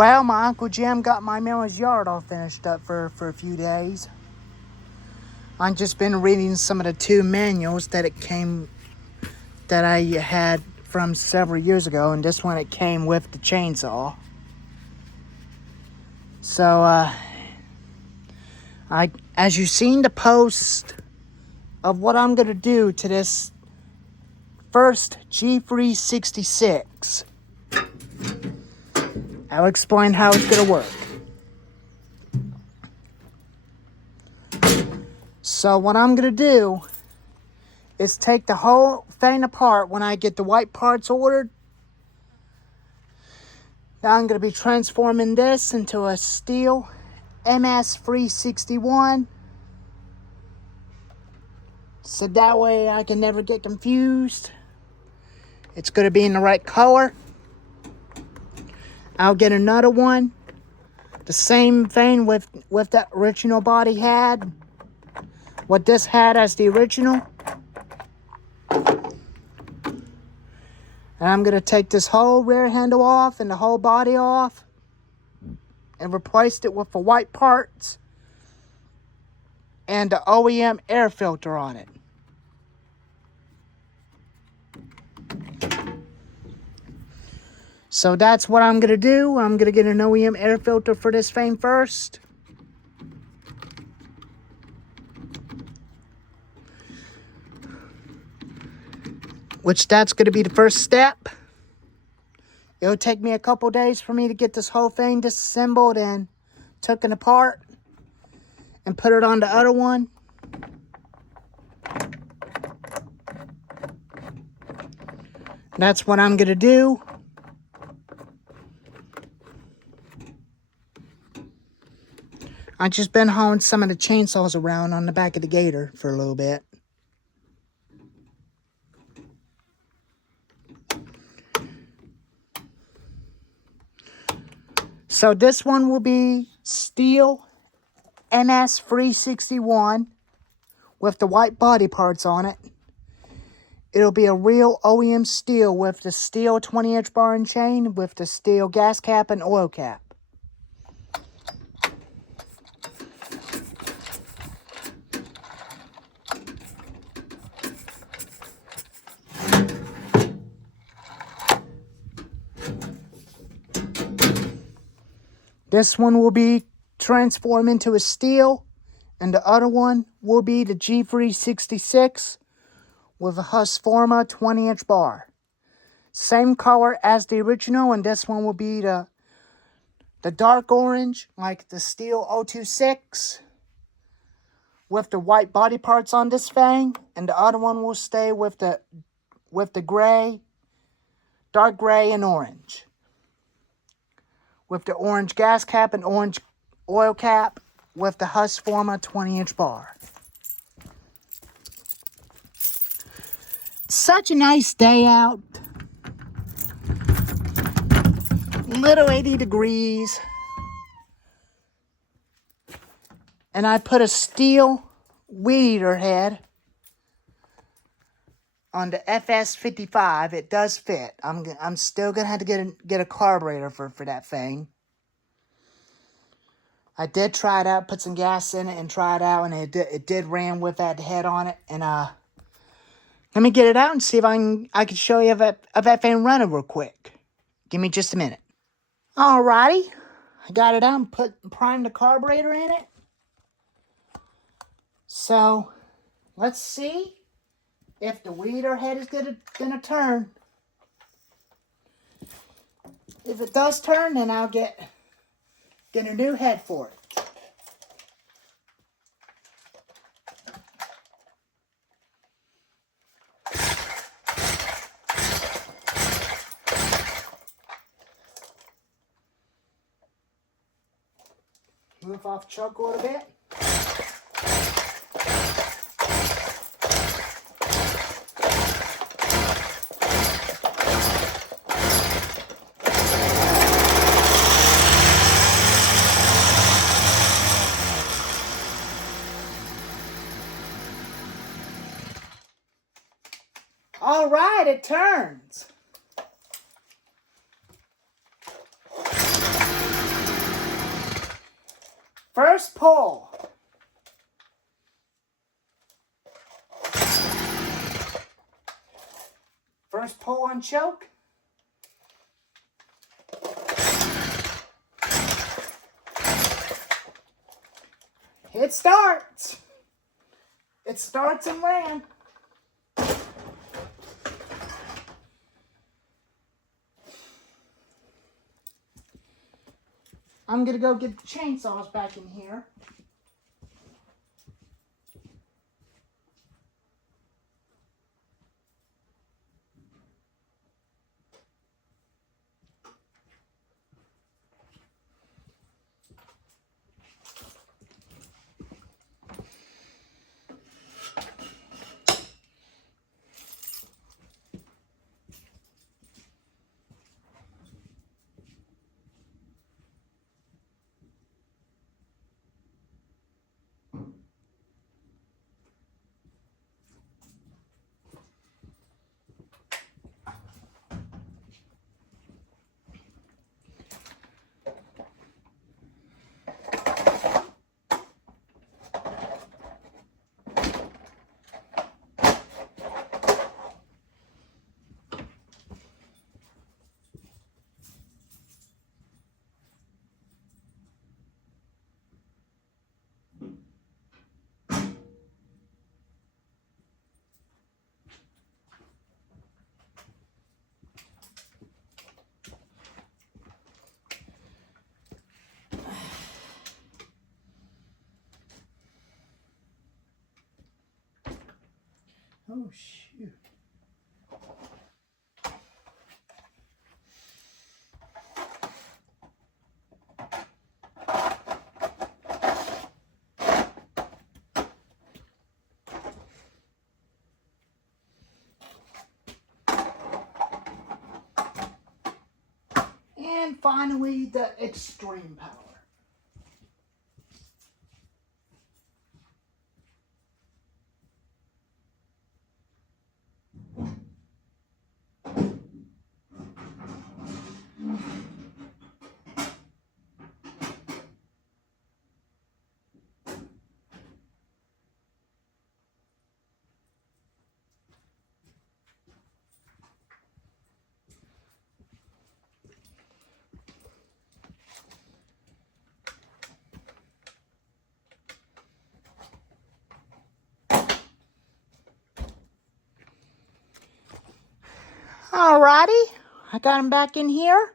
Well, my Uncle Jim got my Miller's yard all finished up for a few days. I've just been reading some of the 2 manuals that I had from several years ago, and this one it came with the chainsaw. So, as you've seen the post of what I'm gonna do to this first g366, I'll explain how it's gonna work. So what I'm gonna do is take the whole thing apart when I get the white parts ordered. Now I'm gonna be transforming this into a stihl ms361, so that way I can never get confused. It's gonna be in the right color. I'll get another one, the same thing with that original body had, what this had as the original. And I'm going to take this whole rear handle off and the whole body off and replace it with the white parts and the OEM air filter on it. So that's what I'm going to do. I'm going to get an OEM air filter for this thing first. Which that's going to be the first step. It'll take me a couple days for me to get this whole thing disassembled and taken apart and put it on the other one. That's what I'm going to do. I've just been hauling some of the chainsaws around on the back of the gator for a little bit. So this one will be stihl ms361 with the white body parts on it. It'll be a real OEM stihl with the stihl 20-inch bar and chain with the stihl gas cap and oil cap. This one will be transformed into a stihl, and the other one will be the g366 with a husqavra 20-inch bar. Same color as the original, and this one will be the dark orange, like the stihl 026, with the white body parts on this thing, and the other one will stay with the gray, dark gray and orange, with the orange gas cap and orange oil cap with the husqavra 20-inch bar. Such a nice day out. Little 80 degrees. And I put a stihl weed eater head on the FS55. It does fit. I'm still gonna have to get a carburetor for that thing. I did try it out, put some gas in it and try it out, and it did ram with that head on it. And let me get it out and see if I can show you of that thing running real quick. Give me just a minute. Alrighty, I got it out and primed the carburetor in it. So let's see if the weeder head is gonna turn. If it does turn, then I'll get a new head for it. Move off the choke a little bit. All right, it turns. First pull. First pull on choke. It starts. It starts and ran. I'm going to go get the chainsaws back in here. Oh, shoot. And finally, the extreme power. Alrighty, I got him back in here.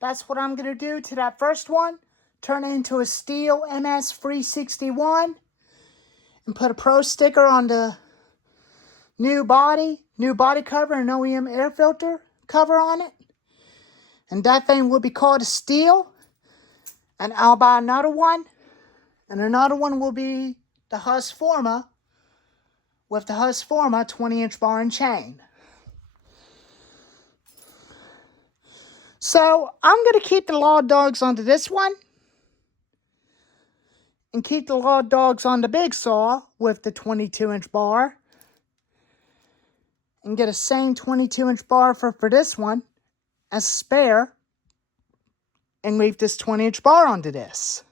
That's what I'm going to do to that first one. Turn it into a stihl ms361 and put a pro sticker on the new body cover, and OEM air filter cover on it. And that thing will be called a stihl. And I'll buy another one. And another one will be the HOZLAFAMA with the HOZLAFAMA 20-inch bar and chain. So I'm going to keep the law dogs onto this one and keep the law dogs on the big saw with the 22-inch bar and get a same 22-inch bar for this one as a spare and leave this 20-inch bar onto this.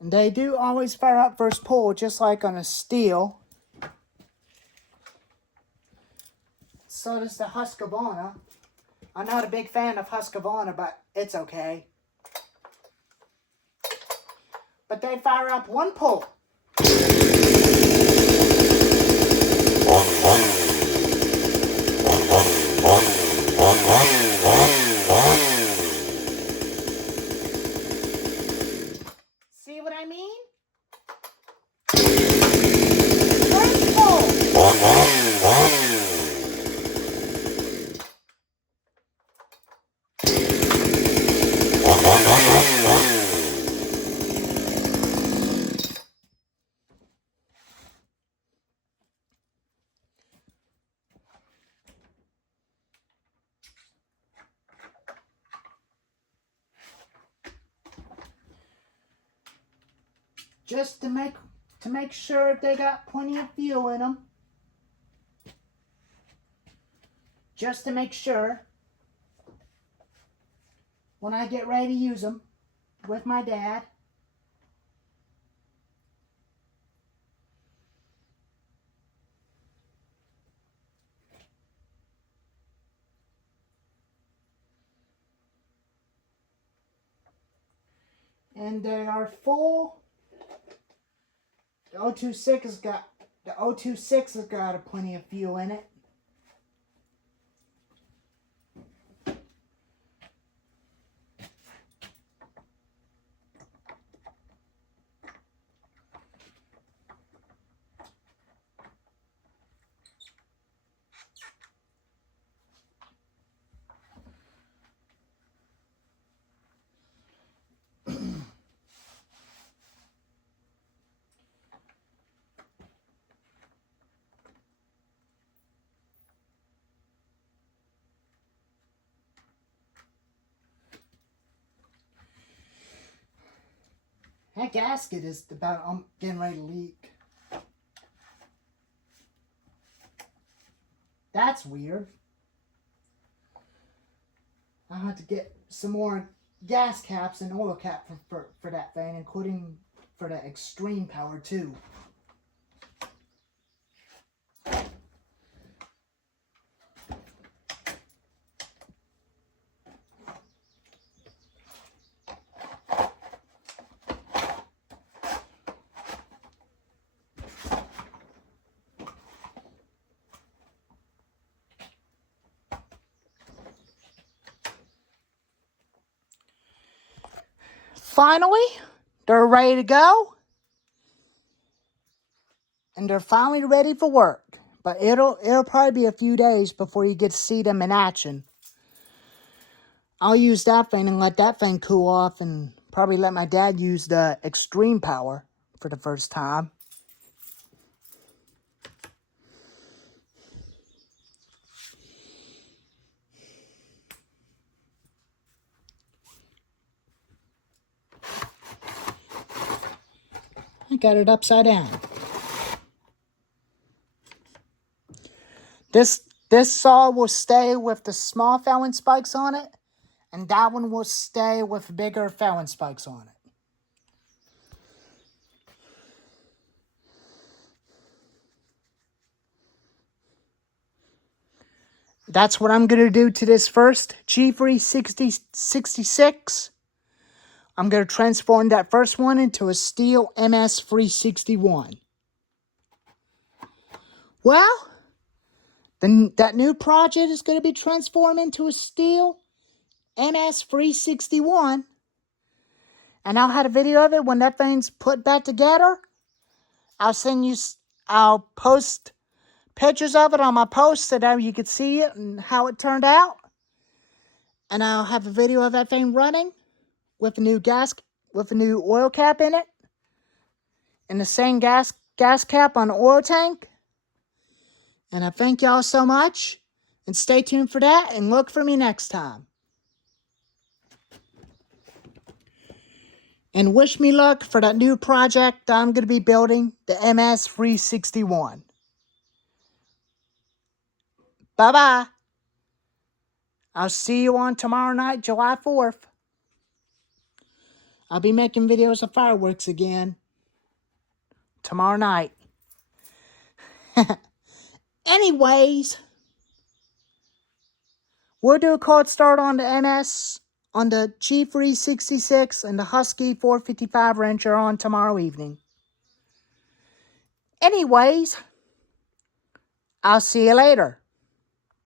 And they do always fire up first pull just like on a stihl. So does the Husqavra. I'm not a big fan of Husqavra, but it's okay. But they fire up one pull. See what I mean? First pull. Just to make sure they got plenty of fuel in them. Just to make sure. when I get ready to use them with my dad. And they are full. The 026 has got a plenty of fuel in it. That gasket is about getting ready to leak. That's weird. I'll have to get some more gas caps and oil cap for that thing, including for the extreme power too. Finally, they're ready to go. And they're finally ready for work. But it'll probably be a few days before you get to see them in action. I'll use that thing and let that thing cool off, and probably let my dad use the extreme power for the first time. I got it upside down. This saw will stay with the small Fallon spikes on it, and that one will stay with bigger Fallon spikes on it. That's what I'm going to do to this first G366. I'm going to transform that first one into a stihl ms361. Well, that new project is going to be transformed into a stihl ms361. And I'll have a video of it when that thing's put back together. I'll post pictures of it on my post so that you can see it and how it turned out. And I'll have a video of that thing running with a new oil cap in it. And the same gas cap on the oil tank. And I thank y'all so much. And stay tuned for that and look for me next time. And wish me luck for that new project that I'm going to be building, the ms361. Bye-bye. I'll see you on tomorrow night, July 4th. I'll be making videos of fireworks again. Tomorrow night. Anyways, we'll do a cold start on the on the G366 and the Husky 455 wrencher on tomorrow evening. Anyways, I'll see you later.